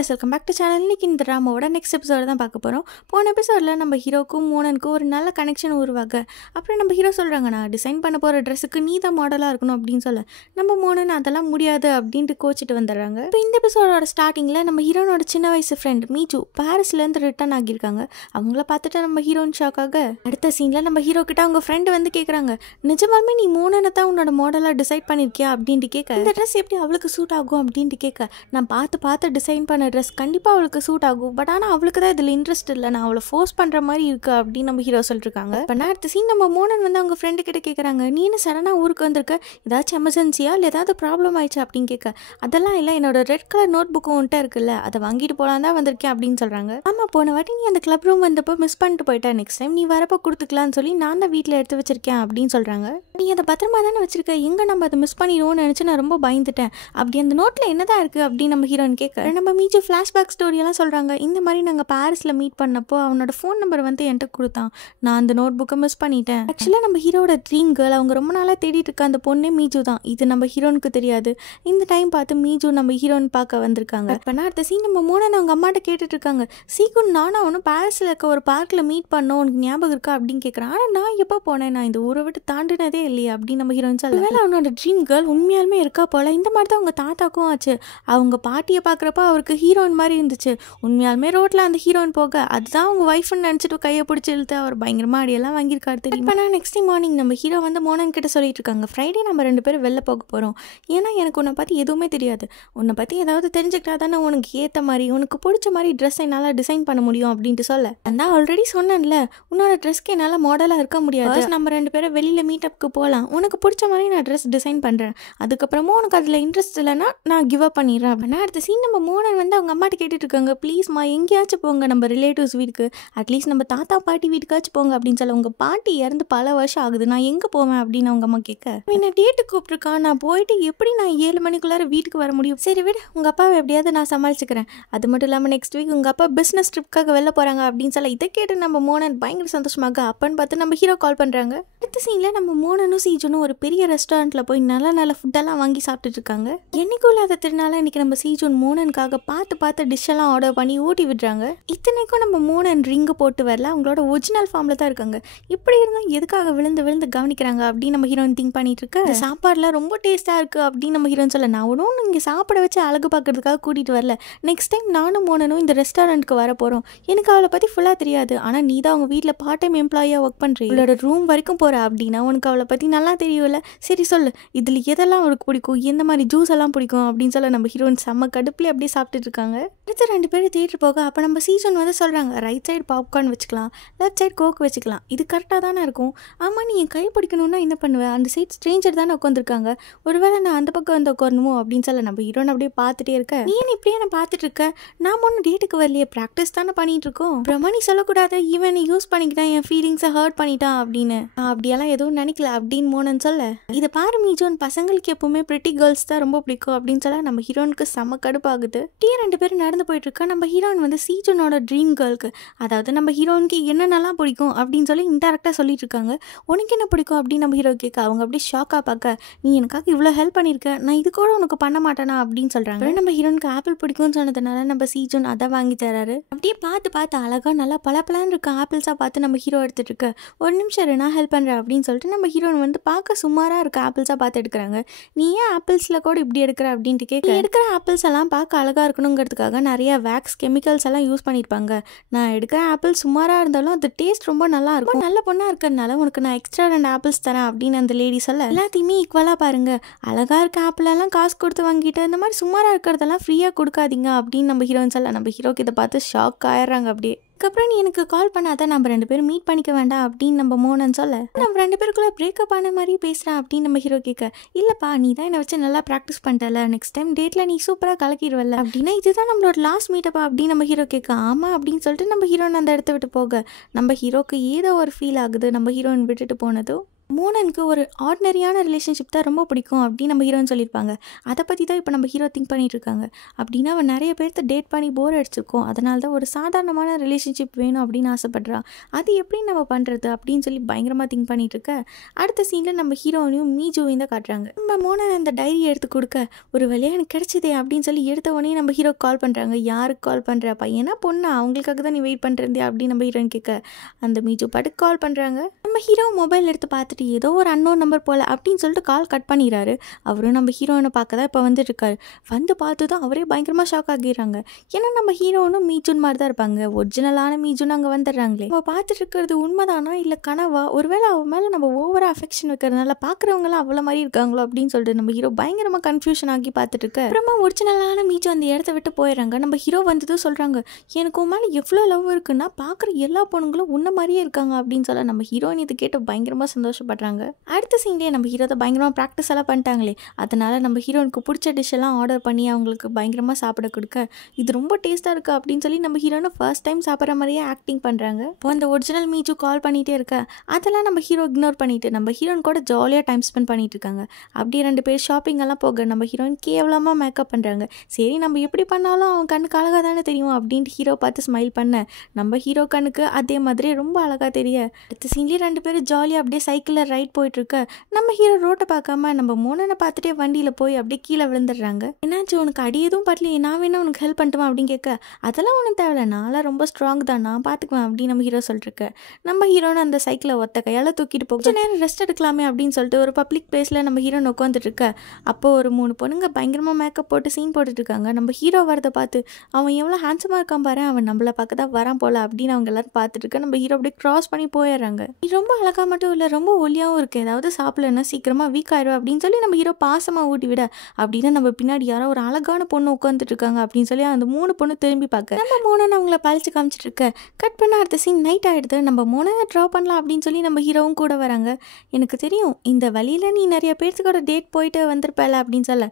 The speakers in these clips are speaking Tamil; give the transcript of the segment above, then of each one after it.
guys, welcome back to channel. இன்னைக்கு இந்த ட்ராமாவோட நெக்ஸ்ட் எபிசோட தான் பார்க்க போகிறோம். போன எபிசோடில் நம்ம ஹீரோக்கும் மோனனுக்கும் ஒரு நல்ல கனெக்ஷன் உருவாக அப்புறம் நம்ம ஹீரோ சொல்கிறாங்க, நான் டிசைன் பண்ண போகிற ட்ரெஸ்ஸுக்கு நீ தான் மாடலாக இருக்கணும் அப்படின்னு சொல்ல நம்ம மோனன் அதெல்லாம் முடியாது அப்படின்ட்டு கோச்சிட்டு வந்துடுறாங்க. இப்போ இந்த எபிசோடோட ஸ்டார்டிங்கில் நம்ம ஹீரோனோட சின்ன வயசு ஃப்ரெண்ட் மீஜு பாரிஸ்லேருந்து ரிட்டர்ன் ஆகியிருக்காங்க. அவங்கள பார்த்துட்டு நம்ம ஹீரோயின் ஷாக்காக அடுத்த சீனில் நம்ம ஹீரோ கிட்ட அவங்க ஃப்ரெண்டு வந்து கேட்குறாங்க, நிஜமாலுமே நீ மோனனை தான் உன்னோட மாடலாக டிசைட் பண்ணியிருக்கியா அப்படின்ட்டு கேட்க, இந்த ட்ரெஸ் எப்படி அவளுக்கு சூட் ஆகும் அப்படின்ட்டு கேட்க, நான் பார்த்து டிசைன் பண்ண ட்ரெஸ் கண்டிப்பாக அவளுக்கு சூட் ஆகும், பட் ஆனால் அவளுக்கு தான் இதில் இன்ட்ரெஸ்ட் இல்லை, நான் அவளை ஃபோர்ஸ் பண்ணுற மாதிரி இருக்கு அப்படின்னு நம்ம ஹீரோ சொல்லிருக்காங்க. இப்போ அடுத்த சீன் நம்ம மோனன் வந்து அவங்க ஃப்ரெண்டு கிட்ட கேட்குறாங்க, நீ என்ன சடனாக ஊருக்கு வந்திருக்க, ஏதாச்சும் எமர்ஜென்சியா இல்லை ஏதாவது ப்ராப்ளம் ஆயிடுச்சு அப்படின்னு கேட்க, அதெல்லாம் இல்லை, என்னோட ரெட் கலர் நோட் புக்கு உன்ட்ட இருக்குல்ல, அதை வாங்கிட்டு போகலாம் தான் வந்திருக்கேன் அப்படின்னு சொல்கிறாங்க. ஆமாம், போன வாட்டி நீ அந்த கிளப் ரூம் வந்தப்போ மிஸ் பண்ணிட்டு போயிட்டா, நெக்ஸ்ட் டைம் நீ வரப்போ கொடுத்துக்கலான்னு சொல்லி நான் தான் வீட்டில் எடுத்து வச்சிருக்கேன் அப்படின்னு சொல்கிறாங்க. நீ அதை பத்திரமா தானே வச்சிருக்க, எங்கே நம்ம அதை மிஸ் பண்ணிடுவோம்னு நினச்சி நான் ரொம்ப பயந்துட்டேன், அப்படி அந்த நோட்டில் என்னதான் இருக்குது அப்படின்னு நம்ம ஹீரோயின் கேட்க, நம்ம மீஜு ஃப்ளாஷ்பேக் ஸ்டோரியெல்லாம் சொல்கிறாங்க. இந்த மாதிரி நாங்கள் பாரிஸில் மீட் பண்ணப்போ அவனோட ஃபோன் நம்பர் வந்து என்கிட்ட கொடுத்தான், நான் அந்த நோட் புக்கை மிஸ் பண்ணிட்டேன். ஆக்சுவலாக நம்ம ஹீரோட ட்ரீம் கேர்ள், அவங்க ரொம்ப நாளாக தேடிட்டு இருக்க அந்த பொண்ணே மீஜு தான். இது நம்ம ஹீரோனுக்கு தெரியாது. இந்த டைம் பார்த்து மீஜு நம்ம ஹீரோயின் பார்க்க வந்திருக்காங்க. இப்போ அடுத்த சீன் நம்ம மோனன் அவங்க அம்மாட்ட கேட்டுட்டு இருக்காங்க, சீக்கிரம் நானும் அவனும் பாரிஸில் இருக்க ஒரு பார்க்கில் மீட் பண்ணோம், உனக்கு ஞாபகம் இருக்கா அப்படின்னு கேட்குறான். ஆனால் நான் எப்போ போனேன், நான் இந்த ஊரை விட்டு தாண்டினதே இல்லையா அப்படின்னு நம்ம ஹீரோயின் சொல்ல, வேலை அவனோட ட்ரீம் கேர்ள் உண்மையாலுமே இருக்கா போல. இந்த மாதிரி தான் அவங்க தாத்தாக்கும் ஆச்சு, அவங்க பாட்டியை பார்க்குறப்ப அவருக்கு ஹீரோயின் மாதிரி இருந்துச்சு, உண்மையாலுமே ரோட்டில் அந்த ஹீரோயின் போக அதுதான் அவங்க ஒய்ஃப்னு நினச்சிட்டு கையை பிடிச்சி இழுத்து அவர் பயங்கரமாக அடியெல்லாம் வாங்கியிருக்காரு தெரியுமா. நான் நெக்ஸ்ட் மார்னிங் நம்ம ஹீரோ வந்து மோனன் கிட்ட சொல்லிட்டு இருக்காங்க, ஃப்ரைடே நம்ம 2 பேரும் வெளில போக போகிறோம், ஏன்னா எனக்கு உன்னை பற்றி எதுவுமே தெரியாது, உன்னை பற்றி ஏதாவது தெரிஞ்சுக்கிட்டா தானே உனக்கு ஏற்ற மாதிரி உனக்கு பிடிச்ச மாதிரி ட்ரெஸ் என்னால் டிசைன் பண்ண முடியும் அப்படின்ட்டு சொல்ல, நான் ஆல்ரெடி சொன்னேன்ல உன்னோட ட்ரெஸ்க்கு என்னால் மாடலாக இருக்க முடியாது, நம்ம 2 பேரும் வெளியில் மீட்டப்புக்கு போகலாம், உனக்கு பிடிச்ச மாதிரி நான் ட்ரெஸ் டிசைன் பண்ணுறேன், அதுக்கப்புறமா உனக்கு அதில் இன்ட்ரெஸ்ட் இல்லைன்னா நான் கிவ் அப் பண்ணிடுறேன் அப்படின்னா. அடுத்த சீன் நம்ம மோனன் வந்து அவங்க அம்மாட்ட கேட்டுட்டு இருக்காங்க, ப்ளீஸ்மா எங்கேயாச்சும் போங்க, நம்ம ரிலேட்டிவ்ஸ் வீட்டுக்கு, அட்லீஸ்ட் நம்ம தாத்தா பாட்டி வீட்டுக்காச்சும் போங்க அப்படின்னு சொல்ல, உங்கள் பாட்டி இறந்து பல வருஷம் ஆகுது, நான் எங்கே போவேன் அப்படின்னு அவங்க அம்மா கேட்க, என்ன டேட்டு கூப்பிட்ருக்கான், நான் போயிட்டு எப்படி நான் 7 மணிக்குள்ளார வீட்டுக்கு வர முடியும், சரி விடு உங்கள் அப்பாவை எப்படியாவது நான் சமாளிச்சுக்கிறேன், அது மட்டும் இல்லாமல் நெக்ஸ்ட் வீக் உங்கள் அப்பா பிஸ்னஸ் ட்ரிப்காக வெளில போகிறாங்க அப்படின்னு சொல்ல, இதை கேட்டு நம்ம மோனன் பயங்கர சந்தோஷமாக அப்பன்னு பார்த்து நம்ம ஹீரோ கால் பண்ணுறாங்க. அடுத்த சீனில் நம்ம மோனனும் சீஜனும் ஒரு பெரிய ரெஸ்டாரண்ட்டில் போய் நல்ல ஃபுட்டெல்லாம் வாங்கி சாப்பிட்டுட்டு இருக்காங்க. என்னைக்கும் இல்லாத திருநாள இன்னைக்கு நம்ம சீஜன் மோனனுக்காக பார்த்து டிஷ்ஷெல்லாம் ஆர்டர் பண்ணி ஊட்டி விடுறாங்க. இத்தனைக்கும் நம்ம மோனன் ரிங்கு போட்டு வரல, அவங்களோட ஒரிஜினல் ஃபார்மில் தான் இருக்காங்க, இப்படி இருந்தும் எதுக்காக விழுந்து கவனிக்கிறாங்க அப்படின்னு நம்ம ஹீரோயின் திங்க் பண்ணிட்டு இருக்க, சாப்பாடுலாம் ரொம்ப டேஸ்ட்டாக இருக்குது அப்படின்னு நம்ம ஹீரோயின் சொல்ல, நான் ஒன்றும் இங்கே சாப்பிட வச்சு அழகு பார்க்கறதுக்காக கூட்டிகிட்டு வரல, நெக்ஸ்ட் டைம் நானும் மோனனும் இந்த ரெஸ்டாரண்ட்டுக்கு வர போகிறோம், எனக்கு அவளை பற்றி ஃபுல்லாக தெரியாது, ஆனால் நீ தான் அவங்க வீட்டில் பார்ட் டைம் எம்ப்ளாயியாக ஒர்க் பண்ணுறீங்க, உங்களோட ரூம் வரைக்கும் போகிற அப்படின்னா உனக்கு அவளை பற்றி நல்லா தெரியும்ல, சரி சொல்லு இதில் எதெல்லாம் அவளுக்கு பிடிக்கும், எந்த மாதிரி ஜூஸ் எல்லாம் பிடிக்கும் அப்படின்னு சொல்ல நம்ம ஹீரோயின் செம்ம கடுப்புலேயே அப்படியே சாப்பிட்டுட்டு இருக்காங்க. அடுத்த 2 பேரும் தேட்டர் போக அப்போ நம்ம சீசன் வந்து சொல்கிறாங்க, ரைட் சைடு பாப்கார்ன் வச்சுக்கலாம், லெஃப்ட் சைடு கோக் வச்சுக்கலாம், இது கரெக்டாக தானே இருக்கும், ஆமாம் நீ என் கை பிடிக்கணும்னா என்ன பண்ணுவேன், அந்த சைட் ஸ்ட்ரேஞ்சர் தானே உட்காந்துருக்காங்க, ஒருவேளை நான் அந்த பக்கம் வந்து உட்காரணுமோ அப்படின்னு சொல்ல நம்ம ஹீரோன் அப்படியே பார்த்துட்டே இருக்க, நீ இப்படியே நான் பார்த்துட்டு இருக்க, நான் ஒன்றும் டேட்டுக்கு வரலையே, ப்ராக்டிஸ் தானே பண்ணிட்டு இருக்கோம், அப்புறமா நீ சொல்லக்கூடாது இவனை யூஸ் பண்ணிக்கிட்டான், என் ஃபீலிங்ஸை ஹர்ட் பண்ணிட்டான் அப்படின்னு, அப்படியெல்லாம் எதுவும் நினைக்கல அப்படின்னு மோனன் சொல்ல, இதை பாரு மீஜோன், பசங்களுக்கு எப்பவுமே பிரிட்டி கேர்ள்ஸ் தான் ரொம்ப பிடிக்கும் அப்படின்னு சொல்ல நம்ம ஹீரோனுக்கு செம்ம கடுப்பாகுது. 2 பேரும் நடந்து போயிட்டு இருக்கா, நம்ம ஹீரோயின் வந்து சீஜனோட ட்ரீம் கேர்ளுக்கு, அதாவது நம்ம ஹீரோனுக்கு என்னென்னலாம் பிடிக்கும் அப்படின்னு சொல்லி இன்டெரக்டாக சொல்லிட்டு இருக்காங்க. உனக்கு என்ன பிடிக்கும் அப்படின்னு நம்ம ஹீரோ கேட்க, அவங்க அப்படியே ஷாக்காக பார்க்க, நீ எனக்காக இவ்வளோ ஹெல்ப் பண்ணியிருக்க, நான் இது கூட உனக்கு பண்ண மாட்டேனா அப்படின்னு சொல்கிறாங்க. நம்ம ஹீரோனுக்கு ஆப்பிள் பிடிக்கும்னு சொன்னதுனால நம்ம சீஜன் அதை வாங்கி தராரு. அப்படியே பார்த்து அழகாக நல்லா பலப்பலான்னு இருக்க ஆப்பிள்ஸாக பார்த்து நம்ம ஹீரோ எடுத்துட்டு இருக்க, ஒரு நிமிஷம் இரு நான் ஹெல்ப் பண்ணுறேன் அப்படின்னு சொல்லிட்டு நம்ம ஹீரோன் வந்து பார்க்க சுமாராக இருக்க ஆப்பிள்ஸாக பார்த்து எடுக்கிறாங்க. நீ ஏன் ஆப்பிள்ஸில் கூட இப்படி எடுக்கிற அப்படின்ட்டு கேட்க, எடுக்கிற ஆப்பிள்ஸ் எல்லாம் பார்க்க அழகாக இருக்கணுங்கிறதுக்காக நிறைய வேக்ஸ் கெமிக்கல்ஸ் எல்லாம் யூஸ் பண்ணியிருப்பாங்க, நான் எடுக்கிற ஆப்பிள் சுமாராக இருந்தாலும் அது டேஸ்ட் ரொம்ப நல்லா இருக்கும், நல்ல பொண்ணாக இருக்கிறதுனால உனக்கு நான் எக்ஸ்ட்ரா 2 ஆப்பிள்ஸ் தரேன் அப்படின்னு அந்த லேடி சொல்ல, எல்லாத்தையுமே ஈக்குவலாக பாருங்க, அழகாக இருக்க ஆப்பிள் எல்லாம் காசு கொடுத்து வாங்கிட்டு இந்த மாதிரி சுமாராக இருக்கிறதெல்லாம் ஃப்ரீயாக கொடுக்காதீங்க அப்படின்னு நம்ம ஹீரோயின் சொல்ல, நம்ம ஹீரோக்கு இதை பார்த்து ஷாக் ஆயிடுறாங்க. அப்படியே அதுக்கப்புறம் நீ எனக்கு கால் பண்ணாதான் நம்ம 2 பேரும் மீட் பண்ணிக்க வேண்டாம் அப்படின்னு நம்ம மோனன் சொல்ல, நம்ம 2 பேருக்குள்ள பிரேக்கப் ஆன மாதிரி பேசுகிறேன் அப்படின்னு நம்ம ஹீரோ கேட்க, இல்லைப்பா நீ தான் என்னை வச்சு நல்லா ப்ராக்டிஸ் பண்ணிட்டல, நெக்ஸ்ட் டைம் டேட்டில் நீ சூப்பராக கலக்கிடுவல்ல அப்படின்னா, இதுதான் நம்மளோட லாஸ்ட் மீட்டப்பா அப்படின்னு நம்ம ஹீரோ கேட்க, ஆமாம் அப்படின்னு சொல்லிட்டு நம்ம ஹீரோயின் அந்த இடத்த விட்டு போக நம்ம ஹீரோக்கு ஏதோ ஒரு ஃபீல் ஆகுது நம்ம ஹீரோயின் விட்டுட்டு போனதும். மோனனுக்கு ஒரு ஆர்டினரியான ரிலேஷன்ஷிப் தான் ரொம்ப பிடிக்கும் அப்படின்னு நம்ம ஹீரோன்னு சொல்லியிருப்பாங்க. அதை பற்றி தான் இப்போ நம்ம ஹீரோ திங்க் பண்ணிட்டு இருக்காங்க. அப்படின்னா அவன் நிறைய பேர்த்த டேட் பண்ணி போர் அடிச்சிருக்கோம், அதனால தான் ஒரு சாதாரணமான ரிலேஷன்ஷிப் வேணும் அப்படின்னு ஆசைப்படுறான். அது எப்படி நம்ம பண்ணுறது அப்படின்னு சொல்லி பயங்கரமாக திங்க் பண்ணிட்டு இருக்க அடுத்த சீனில் நம்ம ஹீரோனையும் மீஜுவையும் தான் காட்டுறாங்க. நம்ம மோனன் அந்த டைரியை எடுத்து கொடுக்க ஒரு வழியாக எனக்கு கிடைச்சதே அப்படின்னு சொல்லி எடுத்த உடனே நம்ம ஹீரோ கால் பண்ணுறாங்க. யாருக்கு கால் பண்ணுற, பையனா பொண்ணா, அவங்களுக்காக தான் நீ வெயிட் பண்ணுறதே அப்படின்னு நம்ம ஹீரோன்னு கேட்க அந்த மீஜு பாட்டுக்கு கால் பண்ணுறாங்க. நம்ம ஹீரோ மொபைல் எடுத்து பார்த்துட்டு ஏதோ ஒரு அன்னோன் நம்பர் போல் அப்படின்னு சொல்லிட்டு கால் கட் பண்ணிடுறாரு. அவரும் நம்ம ஹீரோயினை பார்க்க தான் இப்போ வந்துட்டு இருக்காரு. வந்து பார்த்து தான் அவரே பயங்கரமாக ஷாக் ஆகிடுறாங்க. ஏன்னா நம்ம ஹீரோனும் மீஜுன் மாதிரி தான் இருப்பாங்க, ஒரிஜினலான மீஜுன்னு அங்கே வந்துடுறாங்களே. நம்ம பார்த்துட்டு இருக்கிறது உண்மைதானா இல்லை கனவா, ஒருவேளை அவன் மேலே நம்ம ஓவராக அஃபெக்ஷன் வைக்கிறதுனால பார்க்குறவங்களாம் அவ்வளோ மாதிரி இருக்காங்களோ அப்படின்னு சொல்லிட்டு நம்ம ஹீரோ பயங்கரமாக கன்ஃபியூஷன் ஆகி பார்த்துட்டு இருக்க அப்புறமா ஒரிஜினலான மீஜு அந்த இடத்த விட்டு போயிடுறாங்க. நம்ம ஹீரோ வந்ததும் சொல்கிறாங்க, எனக்கு உன் மேலே எவ்வளோ லவ் இருக்குன்னா பார்க்குற எல்லா பொண்ணுங்களும் உன்ன மாதிரியே இருக்காங்க அப்படின்னு சொல்ல நம்ம ஹீரோயின் இது கேட்டு பயங்கரமாக சந்தோஷப்படுறாங்க. அடுத்த சீன்லேயே நம்ம ஹீரோ தான் பயங்கரமாக ப்ராக்டிஸ் எல்லாம் பண்ணிட்டாங்களே, அதனால நம்ம ஹீரோனுக்கு பிடிச்ச டிஷ் எல்லாம் ஆர்டர் பண்ணி அவங்களுக்கு பயங்கரமாக சாப்பிட கொடுக்க இது ரொம்ப டேஸ்ட்டாக இருக்குது அப்படின்னு சொல்லி நம்ம ஹீரோனை ஃபர்ஸ்ட் டைம் சாப்பிட்ற மாதிரியே ஆக்டிங் பண்ணுறாங்க. இப்போ அந்த ஒரிஜினல் மீஜு கால் பண்ணிகிட்டே இருக்க அதெல்லாம் நம்ம ஹீரோ இக்னோர் பண்ணிட்டு நம்ம ஹீரோன் கூட ஜாலியாக டைம் ஸ்பெண்ட் பண்ணிட்டு இருக்காங்க. அப்படியே 2 பேர் ஷாப்பிங் எல்லாம் போக நம்ம ஹீரோயின் கேவலமாக மேக்கப் பண்ணுறாங்க. சரி நம்ம எப்படி பண்ணாலும் அவன் கண்ணுக்கு அழகாக தானே தெரியும் அப்படின்ட்டு ஹீரோ பார்த்து ஸ்மைல் பண்ண நம்ம ஹீரோ கண்ணுக்கு அதே மாதிரி ரொம்ப அழகாக தெரிய அடுத்த சீன்லேயே 2 பேரும் ஜாலியாக அப்படியே சைக்கிளில் ரைட் போயிட்டுருக்க நம்ம ஹீரோ ரோட்டை பார்க்காம நம்ம மோனனை பார்த்துட்டே வண்டியில் போய் அப்படியே கீழே விழுந்துடுறாங்க. என்னாச்சு உனக்கு அடி எதுவும் படலையே, நான் வேணா உனக்கு ஹெல்ப் பண்ணிட்டுமா அப்படின்னு கேட்க அதெல்லாம் ஒன்றும் தேவையில்ல, நான்லாம் ரொம்ப ஸ்ட்ராங் தான், நான் பார்த்துக்குவேன் அப்படின்னு நம்ம ஹீரோ சொல்லிட்டுருக்க நம்ம ஹீரோன்னு அந்த சைக்கிளை ஒத்த கையால் தூக்கிட்டு போக நேரம் ரெஸ்ட் எடுக்கலாமே அப்படின்னு சொல்லிட்டு ஒரு பப்ளிக் பிளேஸில் நம்ம ஹீரோன் உட்காந்துட்டு இருக்க அப்போ ஒரு 3 பொண்ணுங்க பயங்கரமாக மேக்கப் போட்டு சீன் போட்டுட்டு இருக்காங்க. நம்ம ஹீரோ வரதை பார்த்து அவன் எவ்வளோ ஹேண்ட்ஸமாக இருக்கான் பாரு, அவன் நம்மளை பார்க்க தான் வரான் போல அப்படின்னு அவங்க எல்லாரும் பார்த்துட்டு இருக்க நம்ம ஹீரோ அப்படியே கிராஸ் பண்ணி போயிடுறாங்க. இது ரொம்ப அழகாக மட்டும் இல்லை, ரொம்ப ஒல்லியாகவும் இருக்குது, ஏதாவது சாப்பிடலன்னா சீக்கிரமாக வீக் ஆயிடும் அப்படின்னு சொல்லி நம்ம ஹீரோ பாசமாக ஊட்டி விட அப்படின்னு நம்ம பின்னாடி யாரோ ஒரு அழகான பொண்ணு உட்காந்துட்டு இருக்காங்க அப்படின்னு சொல்லி அந்த 3 பொண்ணு திரும்பி பார்க்க நம்ம மோனனை அவங்கள பழிச்சு காமிச்சிட்டு இருக்க கட் பண்ண அடுத்த சீன் நைட் ஆகிடுது. நம்ம மோனனை ட்ரா பண்ணலாம் அப்படின்னு சொல்லி நம்ம ஹீரோவும் கூட வராங்க. எனக்கு தெரியும் இந்த வழியில் நீ நிறைய பேர்த்துக்கூட டேட் போயிட்டு வந்திருப்பல அப்படின்னு சொல்ல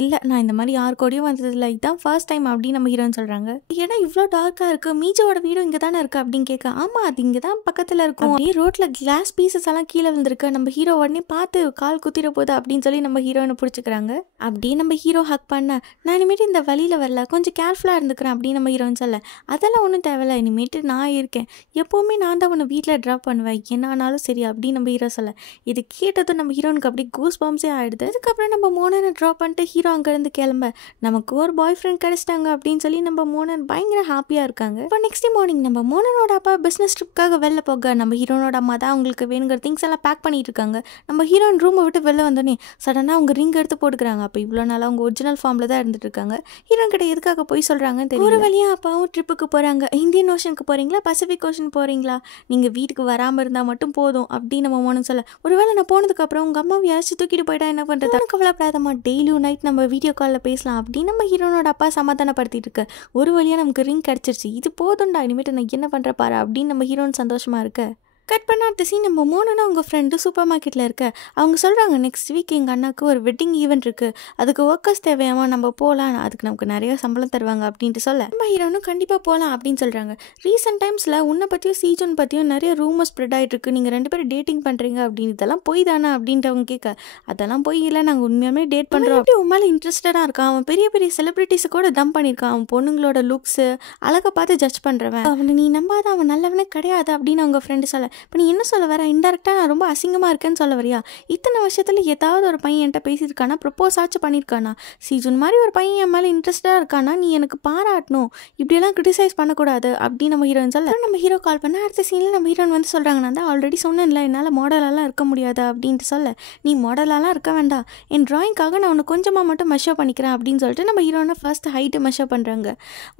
இல்லை நான் இந்த மாதிரி யார் கூடயும் வந்ததில்லை, இதுதான் ஃபர்ஸ்ட் டைம் அப்படின்னு நம்ம ஹீரோன்னு சொல்கிறாங்க. ஏன்னா இவ்வளோ டார்க்காக இருக்குது, மீஜோட வீடு இங்கே தானே இருக்குது அப்படின்னு கேட்க ஆமாம் அது இங்கே தான் பக்கத்தில் இருக்கும், அப்படியே ரோட்டில் கிளாஸ் பீசஸ் எல்லாம் கீழே விழுந்திருக்கு, நம்ம ஹீரோ உடனே பார்த்து கால் குத்திர போகுது அப்படின்னு சொல்லி நம்ம ஹீரோனை பிடிச்சிக்கிறாங்க. அப்படியே நம்ம ஹீரோ ஹக் பண்ண நான் இனிமேட்டு இந்த வழியில் வரல, கொஞ்சம் கேர்ஃபுல்லாக இருந்துக்கிறேன் அப்படின்னு நம்ம ஹீரோன்னு சொல்ல அதெல்லாம் ஒன்றும் தேவையில்ல, இனிமேட்டு நான் இருக்கேன், எப்போவுமே நான் தான் உன்னை வீட்டில் ட்ராப் பண்ணுவேன் என்ன ஆனாலும் சரி அப்படின்னு நம்ம ஹீரோ சொல்ல இது கேட்டதும் நம்ம ஹீரோனுக்கு அப்படியே கூஸ் பம்ஸே ஆகிடுது. அதுக்கப்புறம் நம்ம மோனனை ட்ராப் பண்ணிட்டு ஹீரோ அங்கேருந்து கிளம்ப நமக்கு ஒரு பாய் ஃப்ரெண்ட் கிடைச்சிட்டாங்க அப்படின்னு சொல்லி நம்ம மோனன் பயங்கர ஹாப்பியாக இருக்காங்க. இப்போ நெக்ஸ்ட் மார்னிங் நம்ம மோனனோட அப்பா பிஸ்னஸ் ட்ரிப்காக வெளில போக நம்ம ஹீரோனோட அம்மா தான் அவங்களுக்கு வேணுங்கிற திங்ஸ் எல்லாம் பேக் பண்ணிட்டு இருக்காங்க. நம்ம ஹீரோயின் ரூமை விட்டு வெளில வந்தோடனே சடனாக அவங்க ரிங் எடுத்து போட்டுக்கிறாங்க. அப்போ இவ்வளோ நாளாக அவங்க ஒரிஜினல் ஃபார்மில் தான் இருந்துட்டு இருக்காங்க. ஹீரோன் கிட்ட எதுக்காக போய் சொல்கிறாங்கன்னு தெரியும். ஒரு வழியாக அப்பாவும் ட்ரிப்புக்கு போகிறாங்க. இந்தியன் ஓஷனுக்கு போகிறீங்களா பசிபிக் ஓஷன் போகிறீங்களா, நீங்கள் வீட்டுக்கு வராமல் இருந்தால் மட்டும் போதும் அப்படின்னு நம்ம மோனன் சொல்ல ஒருவேளை நான் போனதுக்கப்புறம் உங்கள் அம்மாவை யாராச்சும் தூக்கிட்டு போயிட்டா என்ன பண்ணுறது, கவலைப்படாதம்மா டெய்லியும் நைட் நம்ம வீடியோ காலில் பேசலாம் அப்படின்னு நம்ம ஹீரோனோட அப்பா சமாதானப்படுத்திட்டு இருக்க ஒரு வழியாக நமக்கு ரிங் கிடச்சிருச்சு, இது போதும்டா இனிமேட்டு நான் என்ன பண்ணுற பாரு அப்படின்னு நம்ம ஹீரோன் சந்தோஷமாக இருக்க கட் பண்ண அடுத்த சீன் நம்ம மோனனா அவங்க ஃப்ரெண்டு சூப்பர் மார்க்கெட்டில் இருக்க அவங்க சொல்கிறாங்க நெக்ஸ்ட் வீக் எங்கள் அண்ணாக்கு ஒரு வெட்டிங் ஈவெண்ட் இருக்குது, அதுக்கு ஒர்க்கர்ஸ் தேவையாமா, நம்ம போகலாம், அதுக்கு நமக்கு நிறைய சம்பளம் தருவாங்க அப்படின்ட்டு சொல்ல நம்ம ஹீரோனும் கண்டிப்பாக போகலாம் அப்படின்னு சொல்கிறாங்க. ரீசெண்ட் டைம்ஸில் உன்னை பற்றியும் சீஜன் பற்றியும் நிறைய ரூமர்ஸ் ஸ்ப்ரெட் ஆகிட்டு இருக்கு, நீங்கள் 2 பேரும் டேட்டிங் பண்ணுறீங்க அப்படின்னு, இதெல்லாம் போய் தானே அப்படின்ட்டு அவங்க கேட்க அதெல்லாம் போய் இல்லை நாங்கள் உண்மையாமே டேட் பண்ணுறோம் அப்படி உன் மேலே இன்ட்ரெஸ்டடாக இருக்கான், அவன் பெரிய பெரிய செலிபிரிட்டிஸை கூட டம்ப் பண்ணியிருக்கான், அவன் பொண்ணுங்களோட லுக்ஸு அழகை பார்த்து ஜட்ஜ் பண்ணுறவன், அவனை நீ நம்பாத, அவன் நல்லவனே கிடையாது அப்படின்னு அவங்க ஃப்ரெண்டு சொல்ல இப்போ நீ என்ன சொல்ல வர, இன்டெரக்டாக நான் ரொம்ப அசிங்கமாக இருக்கேன்னு சொல்ல வரியா, இத்தனை வருஷத்தில் ஏதாவது ஒரு பையன் என்கிட்ட பேசியிருக்கானா, ப்ரப்போஸ் ஆச்சு பண்ணியிருக்கானா, சீஜன் மாதிரி ஒரு பையன் என் மேலே இன்ட்ரெஸ்டாக இருக்கானா, நீ எனக்கு பாராட்டணும், இப்படியெல்லாம் கிரிட்டிசைஸ் பண்ணக்கூடாது அப்படின்னு நம்ம ஹீரோயின் சொல்ல நம்ம ஹீரோ கால் பண்ண அடுத்த சீனில் நம்ம ஹீரோயின் வந்து சொல்கிறாங்க நான் தான் ஆல்ரெடி சொன்னேன்ல என்னால் மாடலெல்லாம் இருக்க முடியாது அப்படின்ட்டு சொல்ல நீ மாடலெல்லாம் இருக்க வேண்டாம், என் ட்ராயிங்காக நான் உனக்கு கொஞ்சமாக மட்டும் மெஷர் பண்ணிக்கிறேன் அப்படின்னு சொல்லிட்டு நம்ம ஹீரோனை ஃபர்ஸ்ட் ஹைட்டு மெஷர் பண்ணுறாங்க.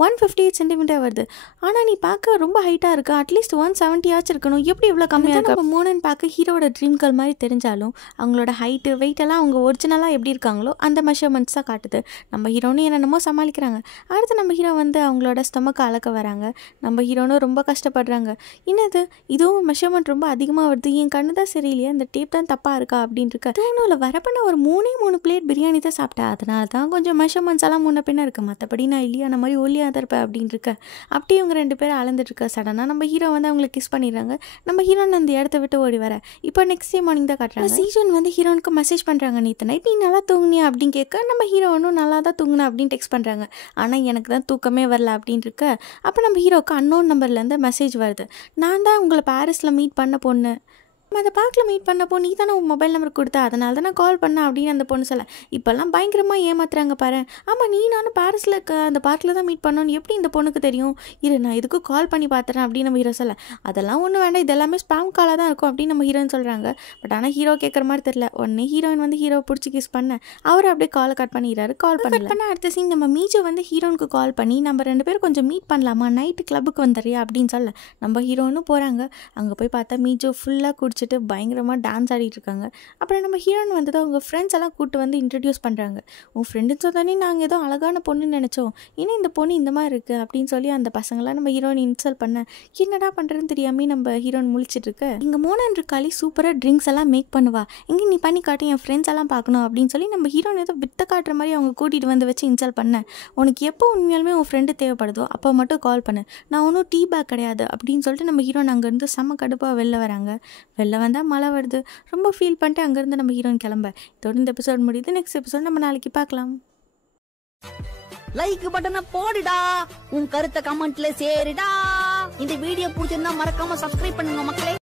158 சென்டிமீட்டர் வருது, ஆனால் நீ பார்க்க ரொம்ப ஹைட்டாக இருக்கா, அட்லீஸ்ட் 170 ஆச்சு இருக்கணும், எப்படி இவ்வளோ கம்மியாக இருக்கு. நம்ம மோனன் பார்க்க ஹீரோட ட்ரீம் கேர்ள் மாதிரி தெரிஞ்சாலும் அவங்களோட ஹைட்டு வெயிட் எல்லாம் அவங்க ஒரிஜினலாக எப்படி இருக்காங்களோ அந்த மெஷர்மெண்ட்ஸ் தான் காட்டுது. நம்ம ஹீரோனு என்னென்னமோ சமாளிக்கிறாங்க. அடுத்து நம்ம ஹீரோ வந்து அவங்களோட ஸ்டொமக்கை அளக்க வராங்க. நம்ம ஹீரோனும் ரொம்ப கஷ்டப்படுறாங்க. என்னது இதுவும் மெஷர்மெண்ட் ரொம்ப அதிகமாக வருது, என் கண்ணு தான் சரியில்லையா, இந்த டேப் தான் தப்பாக இருக்கா அப்படின்னு இருக்க தூணில் வரப்ப நான் ஒரு 3 பிளேட் பிரியாணி தான் சாப்பிட்டேன், அதனால தான் கொஞ்சம் மெஷர்மெண்ட்ஸ் எல்லாம் முன்ன பின்ன இருக்குது, மற்றபடி நான் இல்லையா அந்த மாதிரி ஒல்லியாக தான் இருப்பேன் அப்படின்னு இருக்க அப்படியே இவங்க 2 பேரும் அளந்துட்டு இருக்க சடனாக நம்ம ஹீரோ வந்து அவங்களை கிஸ் பண்ணிடுறாங்க. நம்ம நம்ம ஹீரோன் அந்த இடத்த விட்டு ஓடி வர. இப்போ நெக்ஸ்ட் டே மார்னிங் தான் காட்டுறாங்க. சீஜன் வந்து ஹீரோனுக்கு மெசேஜ் பண்ணுறாங்க, நேற்று நைட் நீ நல்லா தூங்குனியா அப்படின்னு கேட்க, நம்ம ஹீரோனும் நல்லா தான் தூங்குனா அப்படின்னு டெக்ஸ்ட் பண்ணுறாங்க. ஆனால் எனக்கு தான் தூக்கமே வரல அப்படின்னு இருக்க. அப்போ நம்ம ஹீரோக்கு அன்னோன் நம்பர்லேருந்து மெசேஜ் வருது, நான் தான் உங்களை பாரிஸில் மீட் பண்ண பொண்ணு, அந்த பார்க்கில் மீட் பண்ணப்போ நீ தானே உன் மொபைல் நம்பர் கொடுத்தா, அதனால தான் நான் கால் பண்ணேன் அப்படின்னு அந்த பொண்ணு சொல்ல. இப்போல்லாம் பயங்கரமாக ஏமாத்துறாங்க பாரு. ஆமாம், நீ நானும் பாரிஸில் அந்த பார்க்கில் தான் மீட் பண்ணோன்னு எப்படி இந்த பொண்ணுக்கு தெரியும்? இரு நான் இதுக்கும் கால் பண்ணி பார்த்துறேன் அப்படின்னு நம்ம ஹீரோ சொல்ல. அதெல்லாம் ஒன்றும் வேண்டாம், இது எல்லாமே ஸ்பாம் காலாக தான் இருக்கும் அப்படின்னு நம்ம ஹீரோன்னு சொல்கிறாங்க. பட் ஆனால் ஹீரோ கேட்குற மாதிரி தெரியல. உடனே ஹீரோயின் வந்து ஹீரோ பிடிச்சி கிஸ் பண்ண அவர் அப்படியே காலை கட் பண்ணிடுறாரு. கால் பண்ண அடுத்த சீன் நம்ம மீஜோ வந்து ஹீரோனுக்கு கால் பண்ணி, நம்ம 2 பேரும் கொஞ்சம் மீட் பண்ணலாமா, நைட்டு கிளப்புக்கு வந்துடுறியா அப்படின்னு சொல்ல. நம்ம ஹீரோனும் போகிறாங்க. அங்கே போய் பார்த்தா மீஜோ ஃபுல்லாக குடிச்சிட்டு பயங்கரமாக டான்ஸ் ஆடிட்டு இருக்காங்க. அப்புறம் நம்ம ஹீரோயின் வந்து அவங்க ஃப்ரெண்ட்ஸ் எல்லாம் கூப்பிட்டு வந்து இன்ட்ரடியூஸ் பண்ணுறாங்க. உன் ஃப்ரெண்டுன்னு சொன்னானே நாங்கள் ஏதோ அழகான பொண்ணுன்னு நினச்சோம், ஏன்னா இந்த பொண்ணு இந்த மாதிரி இருக்குது அப்படின்னு சொல்லி அந்த பசங்களாம் நம்ம ஹீரோயின் இன்சல்ட் பண்ண, என்னடா பண்ணுறதுன்னு தெரியாமல் நம்ம ஹீரோயின் முழிச்சிட்டு இருக்கு. இங்கே மோனன் இருக்காளி சூப்பராக ட்ரிங்க்ஸ் எல்லாம் மேக் பண்ணுவா, எங்கே நீ பண்ணி காட்டு, என் ஃப்ரெண்ட்ஸ் எல்லாம் பார்க்கணும் அப்படின்னு சொல்லி நம்ம ஹீரோயின் ஏதோ வித்த காட்டுற மாதிரி அவங்க கூட்டிகிட்டு வந்து வச்சு இன்சல்ட் பண்ண. உனக்கு எப்போ உண்மையாலுமே உன் ஃப்ரெண்டு தேவைப்படுதோ அப்போ மட்டும் கால் பண்ணு, நான் ஒன்றும் டீ பேக் கிடையாது அப்படின்னு சொல்லிட்டு நம்ம ஹீரோயின் அங்கேருந்து செம்ம கடுப்பாக வெளில வராங்க. வெளில வந்தால் மழை வருது. ரொம்ப ஃபீல் பண்ணிட்டு அங்கேருந்து நம்ம ஹீரோயின் கிளம்ப. இதோட இந்த எபிசோட் முடியுது. நெக்ஸ்ட் எபிசோட் நம்ம நாளைக்கு பார்க்கலாம். லைக் பட்டனை போடுடா, உன் கருத்தை கமெண்ட்ல சேருடா. இந்த வீடியோ பிடிச்சிருந்தா மறக்காம சப்ஸ்கிரைப் பண்ணுங்க மக்களே.